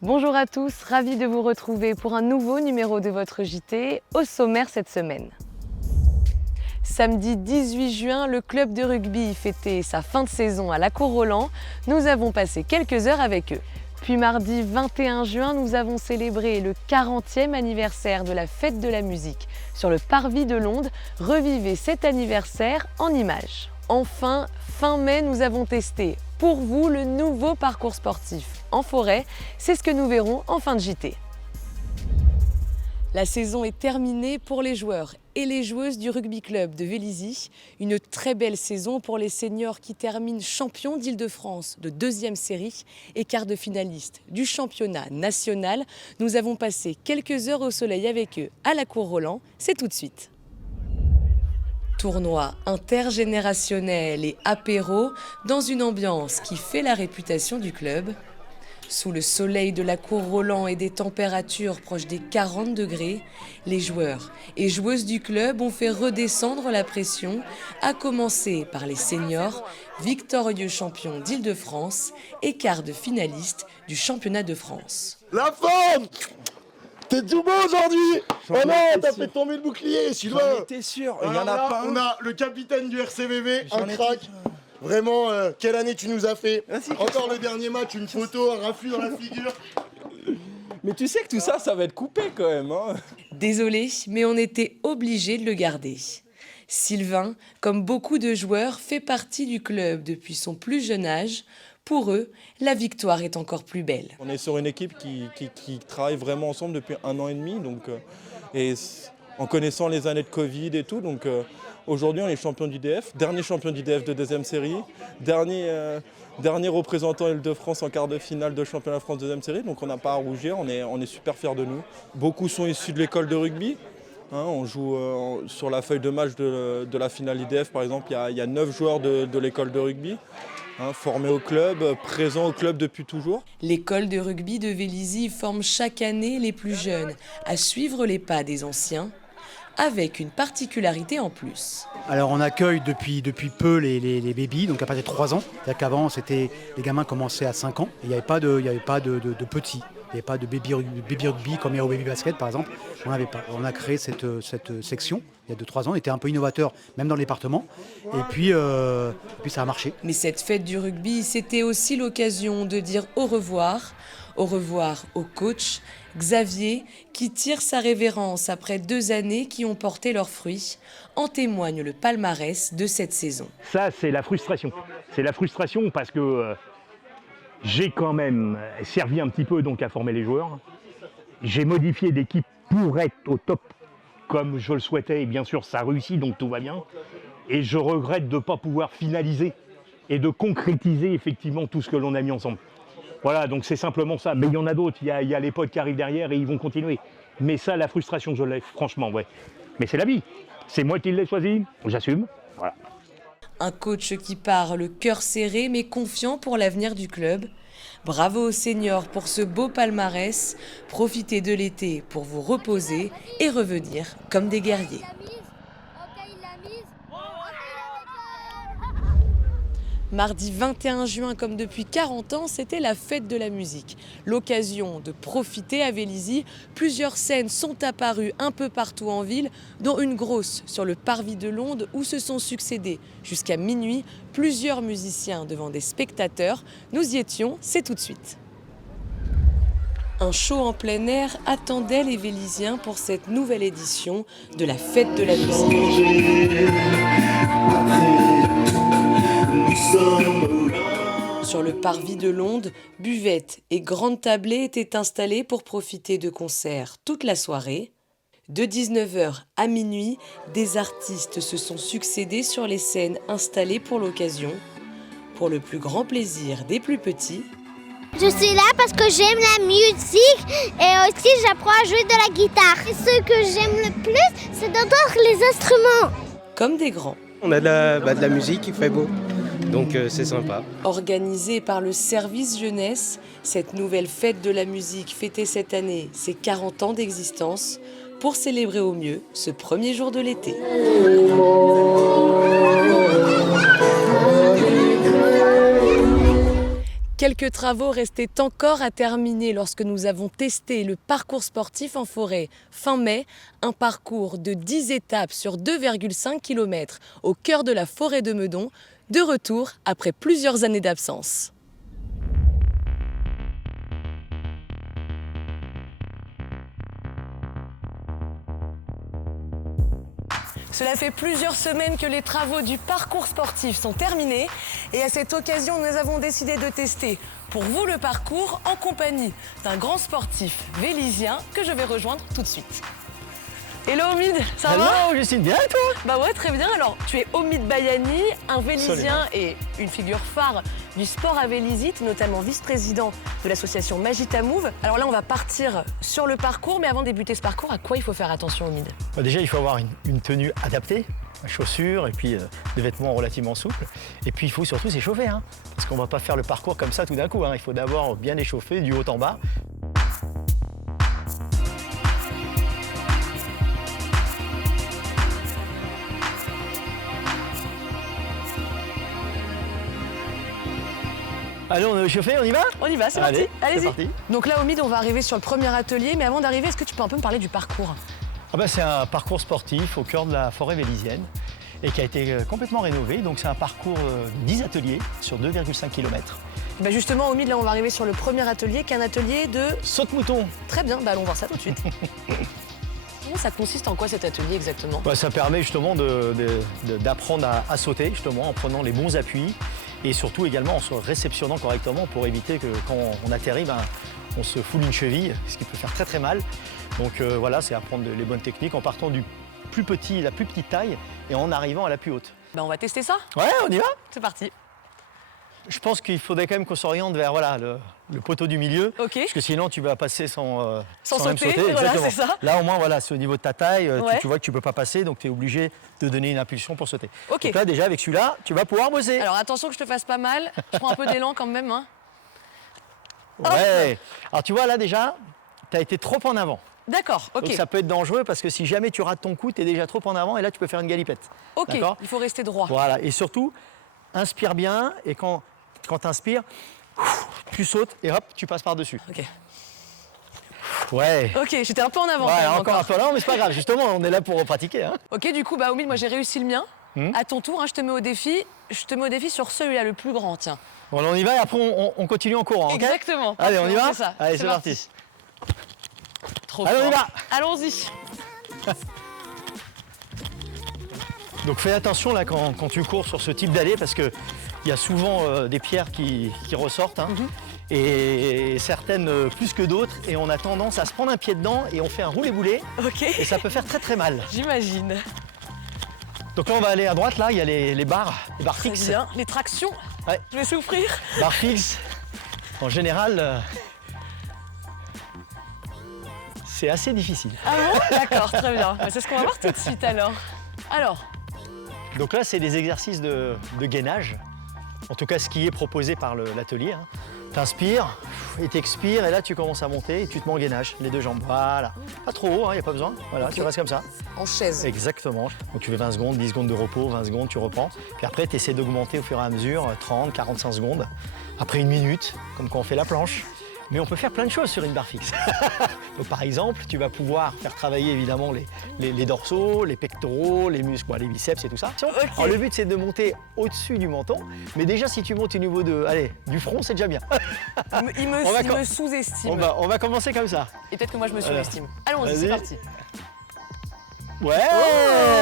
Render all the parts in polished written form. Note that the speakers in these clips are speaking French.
Bonjour à tous, ravi de vous retrouver pour un nouveau numéro de votre JT, au sommaire cette semaine. Samedi 18 juin, le club de rugby fêtait sa fin de saison à la Cour Rolland. Nous avons passé quelques heures avec eux. Puis mardi 21 juin, nous avons célébré le 40e anniversaire de la Fête de la musique sur le Parvis de Londe. Revivez cet anniversaire en images. Enfin, fin mai, nous avons testé pour vous le nouveau parcours sportif en forêt. C'est ce que nous verrons en fin de JT. La saison est terminée pour les joueurs et les joueuses du rugby club de Vélizy. Une très belle saison pour les seniors qui terminent champions d'Île-de-France de deuxième série et quart de finaliste du championnat national. Nous avons passé quelques heures au soleil avec eux à la Cour Rolland. C'est tout de suite. Tournoi intergénérationnel et apéro dans une ambiance qui fait la réputation du club. Sous le soleil de la Cour Rolland et des températures proches des 40 degrés, les joueurs et joueuses du club ont fait redescendre la pression, à commencer par les seniors, victorieux champions d'Île-de-France et quart de finaliste du championnat de France. La forme! T'es tout beau aujourd'hui! Oh non, t'as fait tomber le bouclier, Sylvain! J'en étais sûr, il y en a là, pas un. On a le capitaine du RCVV, un J'en crack. étais- Vraiment, quelle année tu nous as fait. Merci. Encore le dernier match, une photo, un raffut dans la figure. Mais tu sais que tout ça, ça va être coupé quand même. Hein. Désolé, mais on était obligé de le garder. Sylvain, comme beaucoup de joueurs, fait partie du club depuis son plus jeune âge. Pour eux, la victoire est encore plus belle. On est sur une équipe qui travaille vraiment ensemble depuis 1 an et demi. En connaissant les années de Covid et tout. Aujourd'hui, on est champion d'IDF, dernier champion d'IDF de deuxième série, dernier représentant Île-de-France en quart de finale de championnat de France deuxième série. Donc on n'a pas à rougir, on est super fiers de nous. Beaucoup sont issus de l'école de rugby. Hein, on joue sur la feuille de match de la finale IDF, par exemple, il y a 9 joueurs de l'école de rugby. Formés au club, présents au club depuis toujours. L'école de rugby de Vélizy forme chaque année les plus jeunes à suivre les pas des anciens, avec une particularité en plus. Alors on accueille depuis peu les bébés, donc à partir de 3 ans. C'est-à-dire qu'avant, les gamins commençaient à 5 ans, et il n'y avait pas de petits. Il n'y avait pas de baby rugby comme il y a au baby basket par exemple. On n'avait pas. On a créé cette section il y a 2-3 ans. On était un peu innovateur même dans le département. Et puis ça a marché. Mais cette fête du rugby, c'était aussi l'occasion de dire au revoir. Au revoir au coach Xavier qui tire sa révérence après 2 années qui ont porté leurs fruits. En témoigne le palmarès de cette saison. Ça, c'est la frustration. C'est la frustration parce que j'ai quand même servi un petit peu donc à former les joueurs. J'ai modifié l'équipe pour être au top comme je le souhaitais et bien sûr ça réussit donc tout va bien. Et je regrette de ne pas pouvoir finaliser et de concrétiser effectivement tout ce que l'on a mis ensemble. Voilà, donc c'est simplement ça. Mais il y en a d'autres, il y a les potes qui arrivent derrière et ils vont continuer. Mais ça, la frustration, je l'ai, franchement, ouais. Mais c'est la vie. C'est moi qui l'ai choisi, j'assume. Voilà. Un coach qui part le cœur serré mais confiant pour l'avenir du club. Bravo aux seniors pour ce beau palmarès. Profitez de l'été pour vous reposer et revenir comme des guerriers. Mardi 21 juin, comme depuis 40 ans, c'était la fête de la musique. L'occasion de profiter à Vélizy. Plusieurs scènes sont apparues un peu partout en ville, dont une grosse sur le Parvis de Londe où se sont succédés jusqu'à minuit plusieurs musiciens devant des spectateurs. Nous y étions, c'est tout de suite. Un show en plein air attendait les Vélizyens pour cette nouvelle édition de la fête de la musique. Sur le Parvis de Londe, buvettes et grandes tablées étaient installées pour profiter de concerts toute la soirée. De 19h à minuit, des artistes se sont succédés sur les scènes installées pour l'occasion. Pour le plus grand plaisir des plus petits, je suis là parce que j'aime la musique et aussi j'apprends à jouer de la guitare. Et ce que j'aime le plus, c'est d'entendre les instruments. comme des grands. On a de la musique, il fait beau, donc c'est sympa. Organisée par le service jeunesse, cette nouvelle fête de la musique fêtait cette année ses 40 ans d'existence pour célébrer au mieux ce premier jour de l'été. Quelques travaux restaient encore à terminer lorsque nous avons testé le parcours sportif en forêt fin mai, un parcours de 10 étapes sur 2,5 km au cœur de la forêt de Meudon, de retour après plusieurs années d'absence. Cela fait plusieurs semaines que les travaux du parcours sportif sont terminés et à cette occasion, nous avons décidé de tester pour vous le parcours en compagnie d'un grand sportif vélisien que je vais rejoindre tout de suite. Hello Omid, ça va? Hello Justine, bien et toi? Bah ouais, très bien. Alors, tu es Omid Bayani, un vélisien et une figure phare du sport à Vélizy, notamment vice-président de l'association Magita Move. Alors là, on va partir sur le parcours, mais avant de débuter ce parcours, à quoi il faut faire attention, Omid? Déjà, il faut avoir une tenue adaptée, chaussures et puis des vêtements relativement souples. Et puis, il faut surtout s'échauffer, hein, parce qu'on ne va pas faire le parcours comme ça tout d'un coup. Hein. Il faut d'abord bien échauffer du haut en bas. Allez, on est échauffé, on y va? On y va, c'est parti. Allez-y. Parti. Donc là, Omid, on va arriver sur le premier atelier, mais avant d'arriver, est-ce que tu peux un peu me parler du parcours? C'est un parcours sportif au cœur de la forêt vélizienne et qui a été complètement rénové. Donc c'est un parcours de 10 ateliers sur 2,5 km. Justement, Omid, là, on va arriver sur le premier atelier, qui est un atelier de... Saute-mouton. Très bien, allons voir ça tout de suite. Ça consiste en quoi cet atelier exactement? Ça permet justement d'apprendre à sauter, justement, en prenant les bons appuis et surtout également en se réceptionnant correctement pour éviter que quand on atterrit, on se foule une cheville, ce qui peut faire très très mal. Donc voilà, c'est apprendre les bonnes techniques en partant la plus petite taille et en arrivant à la plus haute. On va tester ça? Ouais, on y va? C'est parti. Je pense qu'il faudrait quand même qu'on s'oriente vers le poteau du milieu. Ok. Parce que sinon, tu vas passer sans sauter. même sauter. Voilà, Exactement. c'est ça. Là, au moins, voilà, c'est au niveau de ta taille. Ouais. Tu vois que tu ne peux pas passer, donc tu es obligé de donner une impulsion pour sauter. Ok. Donc là, déjà, avec celui-là, tu vas pouvoir bosser. Alors attention que je te fasse pas mal. Je prends un peu d'élan quand même. Hein. Ouais. Alors, tu vois, là, déjà, tu as été trop en avant. D'accord, ok. Donc ça peut être dangereux parce que si jamais tu rates ton coup, tu es déjà trop en avant et là, tu peux faire une galipette. Ok, D'accord ? il faut rester droit. Voilà. Et surtout, inspire bien et quand tu inspires, tu sautes et hop, tu passes par-dessus. Ok. Ouais. Ok, j'étais un peu en avant. Ouais, quand même, encore un peu là, mais c'est pas grave. Justement, on est là pour pratiquer. Hein. Ok, du coup, Omid, moi j'ai réussi le mien. À ton tour, je te mets au défi. Je te mets au défi sur celui-là, le plus grand, tiens. Bon, on y va et après on continue en courant. Okay ? Exactement. Allez, on y va. fait ça. Allez, c'est parti. Trop Allez, fort. on y va. Allons-y. Donc fais attention là quand tu cours sur ce type d'allée parce qu'il y a souvent des pierres qui ressortent. Hein. Et certaines plus que d'autres, et on a tendance à se prendre un pied dedans et on fait un roulé-boulé, Ok. et ça peut faire très très mal. J'imagine. Donc là on va aller à droite, là il y a les barres Très fixes. bien. Les tractions. Ouais. Je vais souffrir. Barres fixes, en général, c'est assez difficile. Ah bon? D'accord, très bien. C'est ce qu'on va voir tout de suite alors. Alors, Donc là c'est des exercices de gainage, en tout cas ce qui est proposé par l'atelier. Hein. T'inspires et t'expires et là tu commences à monter et tu te mets en gainage, les deux jambes. Voilà. Pas trop haut, il n'y a pas besoin. Voilà, Ok. tu restes comme ça. en chaise. Exactement. Donc tu fais 20 secondes, 10 secondes de repos, 20 secondes, tu reprends. Puis après, tu essaies d'augmenter au fur et à mesure, 30, 45 secondes. Après une minute, comme quand on fait la planche. Mais on peut faire plein de choses sur une barre fixe. Donc, par exemple, tu vas pouvoir faire travailler évidemment les dorsaux, les pectoraux, les muscles, les biceps et tout ça. Alors, le but, c'est de monter au-dessus du menton. Mais déjà, si tu montes au niveau du front, c'est déjà bien. Il me sous-estime. On va commencer comme ça. Et peut-être que moi je me sous-estime. Allons-y, c'est Vas-y. parti. Ouais,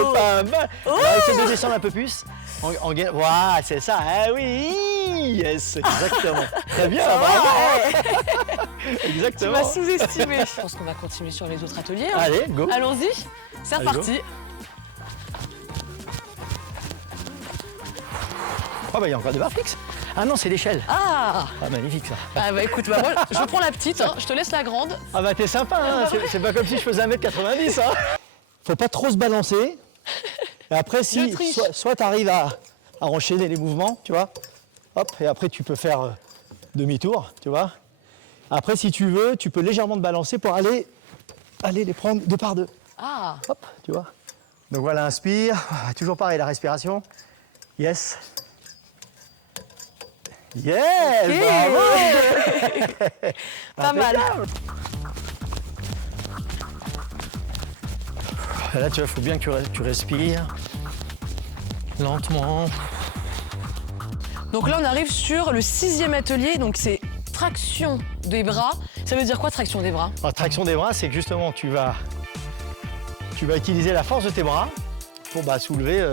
Oh pas mal. Alors, essaie de descendre un peu plus. Voilà, c'est ça. Ah oui, yes, exactement. Très bien, bravo. Tu Exactement. m'as sous-estimé. Je pense qu'on va continuer sur les autres ateliers. Hein. Allez, go. Allons-y, c'est Allez, reparti. Oh, il y a encore des barres fixes. Ah non, c'est l'échelle. Ah, Ah, magnifique ça. écoute, moi je prends la petite, je te laisse la grande. Ah t'es sympa, hein. C'est pas comme si je faisais 1m90. Hein. Faut pas trop se balancer. Et après, si Je triche. soit tu arrives à enchaîner les mouvements, tu vois, hop, et après tu peux faire demi-tour, tu vois. Après, si tu veux, tu peux légèrement te balancer pour aller les prendre deux par deux. Ah, Hop, tu vois. Donc voilà, inspire. Toujours pareil, la respiration. Yes. Yes, Ok. bravo. Pas mal. Là, tu vois, il faut bien que tu respires lentement. Donc là, on arrive sur le 6e atelier, donc c'est traction des bras. Ça veut dire quoi, traction des bras? La traction des bras, c'est que justement, tu vas utiliser la force de tes bras pour soulever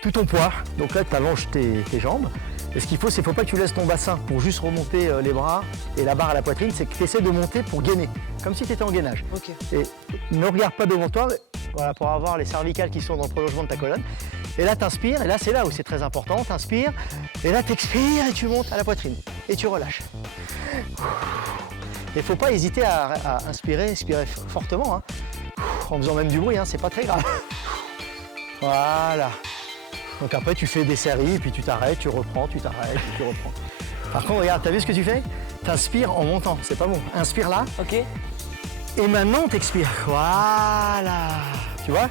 tout ton poids. Donc là, tu allonges tes jambes. Et ce qu'il faut, c'est qu'il ne faut pas que tu laisses ton bassin pour juste remonter les bras et la barre à la poitrine. C'est que tu essaies de monter pour gainer, comme si tu étais en gainage. Ok. Et ne regarde pas devant toi, voilà, pour avoir les cervicales qui sont dans le prolongement de ta colonne. Et là, tu inspires, et là, c'est là où c'est très important. Tu inspires, et là, tu expires et tu montes à la poitrine. Et tu relâches. Il ne faut pas hésiter à expirer fortement, hein. En faisant même du bruit, hein, c'est pas très grave. Voilà. Donc après, tu fais des séries, puis tu t'arrêtes, tu reprends, tu t'arrêtes, puis tu reprends. Par contre, regarde, t'as vu ce que tu fais? T'inspires en montant, c'est pas bon. Inspire là, Ok. et maintenant t'expires. Voilà. Tu vois?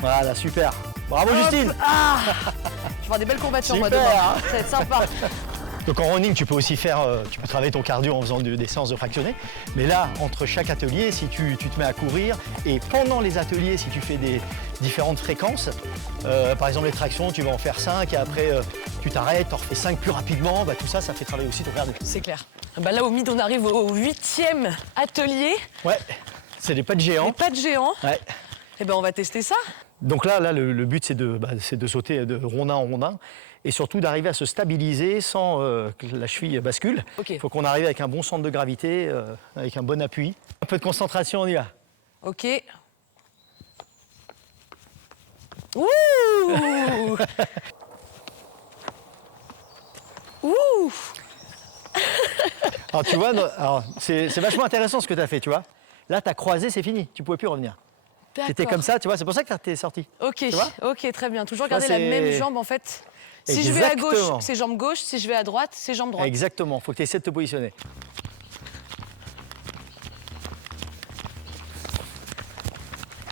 Voilà, super. Bravo Justine. Ah Je vais avoir des belles courbatures moi Super, demain. hein. Ça va être sympa. Donc en running, tu peux aussi faire, tu peux travailler ton cardio en faisant des séances de fractionnés. Mais là, entre chaque atelier, si tu te mets à courir, et pendant les ateliers, si tu fais des différentes fréquences, par exemple les tractions, tu vas en faire 5 et après tu t'arrêtes, tu en refais 5 plus rapidement, tout ça, ça fait travailler aussi ton cardio. C'est clair. Là, au mid, on arrive au 8e atelier. Ouais, c'est des pas de Les géant. pas de géant. Ouais. Eh ben, on va tester ça. Donc là le but, c'est de sauter de rondin en rondin et surtout d'arriver à se stabiliser sans que la cheville bascule. Ok. Il faut qu'on arrive avec un bon centre de gravité, avec un bon appui. Un peu de concentration, on y va. Ok. Ouh Ouh Alors tu vois, c'est vachement intéressant ce que tu as fait, tu vois. Là, tu as croisé, c'est fini, tu ne pouvais plus revenir. C'était comme ça, tu vois, c'est pour ça que tu es sorti. Ok, vois ok, très bien. Toujours vois, garder la c'est- même jambe en fait. Si je vais à gauche, Exactement. c'est jambe gauche. Si je vais à droite, c'est jambe droite. Exactement, il faut que tu essaies de te positionner.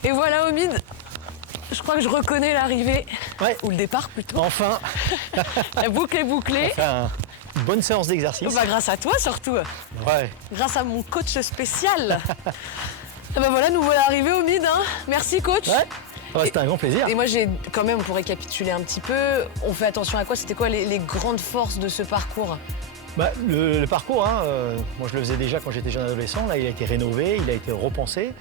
Et voilà, au mid, je crois que je reconnais l'arrivée. Ouais. Ou le départ plutôt. Enfin, La boucle est bouclée. une bonne séance d'exercice. Bah, grâce à toi surtout. Ouais. Grâce à mon coach spécial. Ah bah voilà, nous voilà arrivés au mid. Hein. Merci coach. Ouais. C'était un grand plaisir. Et moi, j'ai quand même, pour récapituler un petit peu, on fait attention à quoi? C'était quoi les grandes forces de ce parcours? Le parcours, hein, moi je le faisais déjà quand j'étais jeune adolescent, là il a été rénové, il a été repensé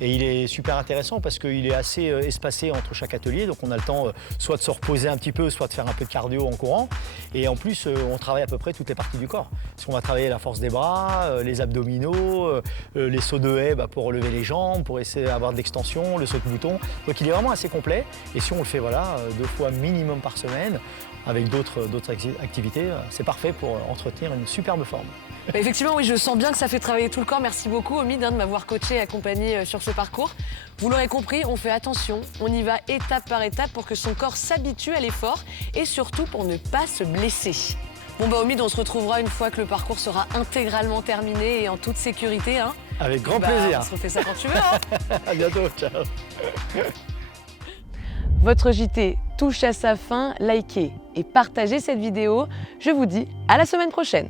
et il est super intéressant parce qu'il est assez espacé entre chaque atelier, donc on a le temps soit de se reposer un petit peu, soit de faire un peu de cardio en courant et en plus on travaille à peu près toutes les parties du corps. Parce qu'on va travailler la force des bras, les abdominaux, les sauts de haie pour relever les jambes, pour essayer d'avoir de l'extension, le saut de bouton, donc il est vraiment assez complet et si on le fait 2 fois minimum par semaine, avec d'autres activités, c'est parfait pour entretenir une superbe forme. Bah, effectivement, oui, je sens bien que ça fait travailler tout le corps. Merci beaucoup, Omid, de m'avoir coaché et accompagné sur ce parcours. Vous l'aurez compris, on fait attention. On y va étape par étape pour que son corps s'habitue à l'effort et surtout pour ne pas se blesser. Bon, Omid, on se retrouvera une fois que le parcours sera intégralement terminé et en toute sécurité. Hein. Avec grand plaisir. On se refait ça quand tu veux. Hein. À bientôt, ciao. Votre JT touche à sa fin. Likez et partagez cette vidéo. Je vous dis à la semaine prochaine.